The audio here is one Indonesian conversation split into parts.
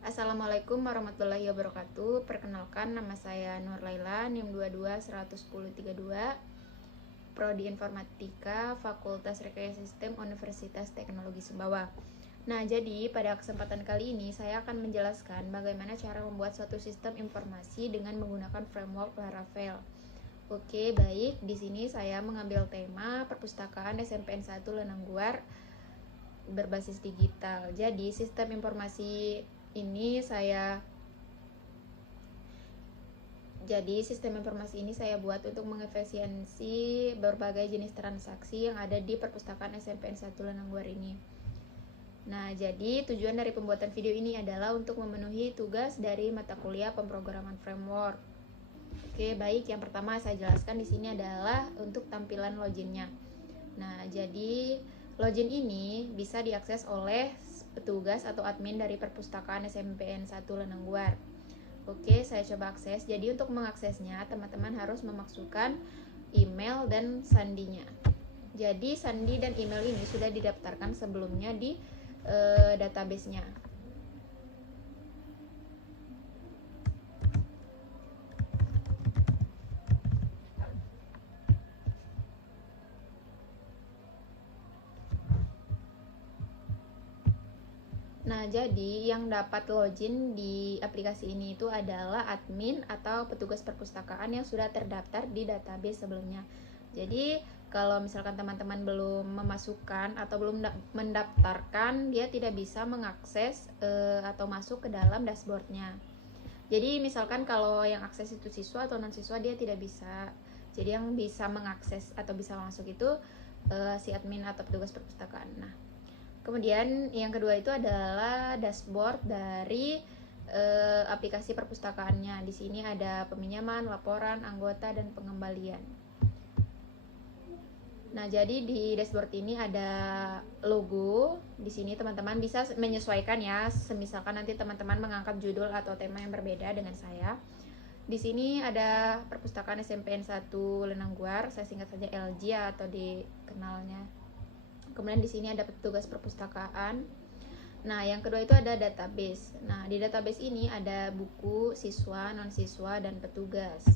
Assalamualaikum warahmatullahi wabarakatuh. Perkenalkan, nama saya Nur Laila, NIM 22 11032, Prodi Informatika, Fakultas Rekayasa Sistem, Universitas Teknologi Sumbawa. Nah, jadi pada kesempatan kali ini saya akan menjelaskan bagaimana cara membuat suatu sistem informasi dengan menggunakan framework Laravel. Oke, baik. Di sini saya mengambil tema perpustakaan SMPN 1 Lenangguar berbasis digital. Jadi, sistem informasi ini saya buat untuk mengefisiensi berbagai jenis transaksi yang ada di perpustakaan SMPN 1 Lenangguar ini. Nah, jadi tujuan dari pembuatan video ini adalah untuk memenuhi tugas dari mata kuliah pemrograman framework. Oke, baik. Yang pertama saya jelaskan di sini adalah untuk tampilan loginnya. Nah, jadi login ini bisa diakses oleh petugas atau admin dari perpustakaan SMPN 1 Lenangguar. Oke, saya coba akses. Jadi untuk mengaksesnya, teman-teman harus memasukkan email dan sandinya. Jadi sandi dan email ini sudah didaftarkan sebelumnya di database-nya. Nah, jadi yang dapat login di aplikasi ini itu adalah admin atau petugas perpustakaan yang sudah terdaftar di database sebelumnya. Jadi, kalau misalkan teman-teman belum memasukkan atau belum mendaftarkan, dia tidak bisa mengakses atau masuk ke dalam dashboardnya. Jadi, misalkan kalau yang akses itu siswa atau non-siswa, dia tidak bisa. Jadi, yang bisa mengakses atau bisa masuk itu si admin atau petugas perpustakaan. Nah, kemudian yang kedua itu adalah dashboard dari aplikasi perpustakaannya. Di sini ada peminjaman, laporan, anggota, dan pengembalian. Nah, jadi di dashboard ini ada logo. Di sini teman-teman bisa menyesuaikan ya. Semisalkan nanti teman-teman mengangkat judul atau tema yang berbeda dengan saya. Di sini ada perpustakaan SMPN 1 Lenangguar, saya singkat saja LG atau dikenalnya. Kemudian di sini ada petugas perpustakaan. Nah, yang kedua itu ada database. Nah, di database ini ada buku, siswa, non-siswa, dan petugas.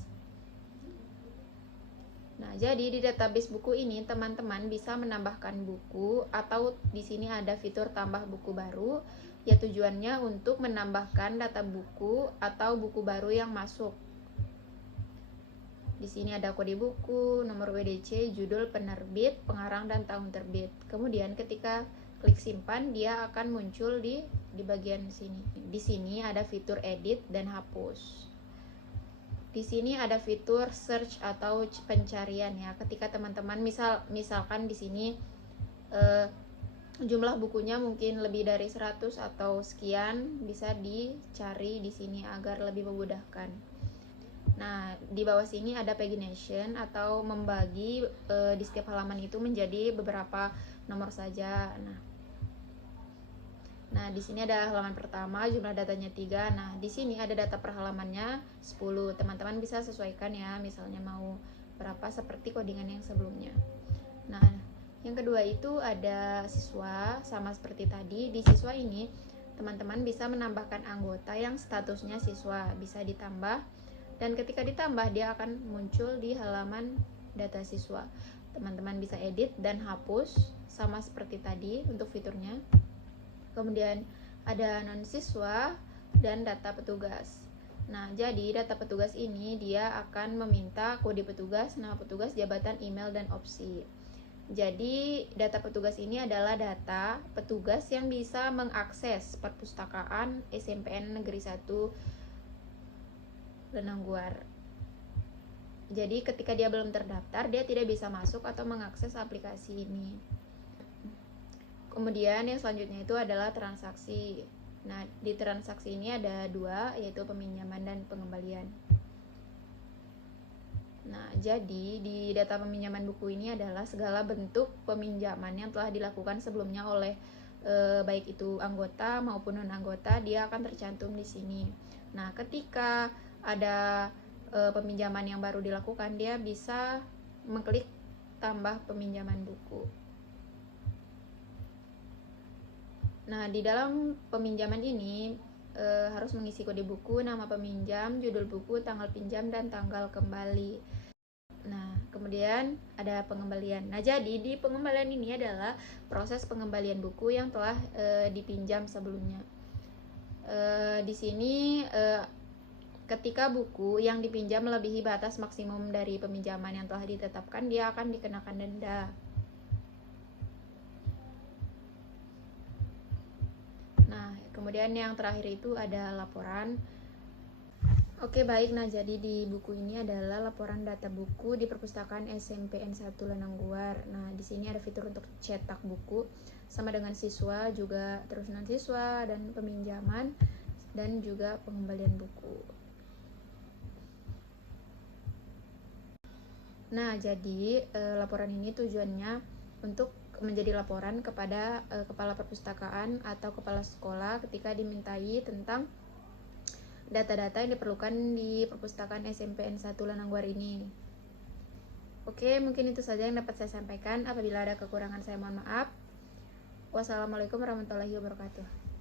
Nah, jadi di database buku ini teman-teman bisa menambahkan buku atau di sini ada fitur tambah buku baru. Ya, tujuannya untuk menambahkan data buku atau buku baru yang masuk. Di sini ada kode buku, nomor WDC, judul penerbit, pengarang, dan tahun terbit. Kemudian ketika klik simpan, dia akan muncul di bagian sini. Di sini ada fitur edit dan hapus. Di sini ada fitur search atau pencarian ya. Ketika teman-teman misalkan di sini jumlah bukunya mungkin lebih dari 100 atau sekian, bisa dicari di sini agar lebih memudahkan. Nah, di bawah sini ada pagination atau membagi di setiap halaman itu menjadi beberapa nomor saja. Nah, di sini ada halaman pertama, jumlah datanya 3. Nah, di sini ada data per halamannya 10. Teman-teman bisa sesuaikan ya, misalnya mau berapa seperti codingan yang sebelumnya. Nah, yang kedua itu ada siswa, sama seperti tadi. Di siswa ini, teman-teman bisa menambahkan anggota yang statusnya siswa, bisa ditambah. Dan ketika ditambah, dia akan muncul di halaman data siswa. Teman-teman bisa edit dan hapus, sama seperti tadi untuk fiturnya. Kemudian ada non-siswa dan data petugas. Nah, jadi data petugas ini dia akan meminta kode petugas, nama petugas, jabatan, email, dan opsi. Jadi data petugas ini adalah data petugas yang bisa mengakses perpustakaan SMPN Negeri 1 Lenangguar. Jadi ketika dia belum terdaftar, dia tidak bisa masuk atau mengakses aplikasi ini. Kemudian yang selanjutnya itu adalah transaksi. Nah, di transaksi ini ada 2, yaitu peminjaman dan pengembalian. Nah, jadi di data peminjaman buku ini adalah segala bentuk peminjaman yang telah dilakukan sebelumnya oleh baik itu anggota maupun non-anggota, dia akan tercantum di sini. Nah, ketika ada peminjaman yang baru dilakukan, dia bisa mengklik tambah peminjaman buku. Nah, di dalam peminjaman ini harus mengisi kode buku, nama peminjam, judul buku, tanggal pinjam, dan tanggal kembali. Nah, kemudian ada pengembalian. Nah, jadi di pengembalian ini adalah proses pengembalian buku yang telah dipinjam sebelumnya. Di sini ketika buku yang dipinjam melebihi batas maksimum dari peminjaman yang telah ditetapkan, dia akan dikenakan denda. Nah, kemudian yang terakhir itu ada laporan. Oke, baik. Nah, jadi di buku ini adalah laporan data buku di perpustakaan SMPN 1 Lenangguar. Nah, di sini ada fitur untuk cetak buku sama dengan siswa, juga terusan siswa dan peminjaman, dan juga pengembalian buku. Nah, jadi laporan ini tujuannya untuk menjadi laporan kepada kepala perpustakaan atau kepala sekolah ketika dimintai tentang data-data yang diperlukan di perpustakaan SMPN 1 Lenangguar ini. Oke, mungkin itu saja yang dapat saya sampaikan. Apabila ada kekurangan, saya mohon maaf. Wassalamualaikum warahmatullahi wabarakatuh.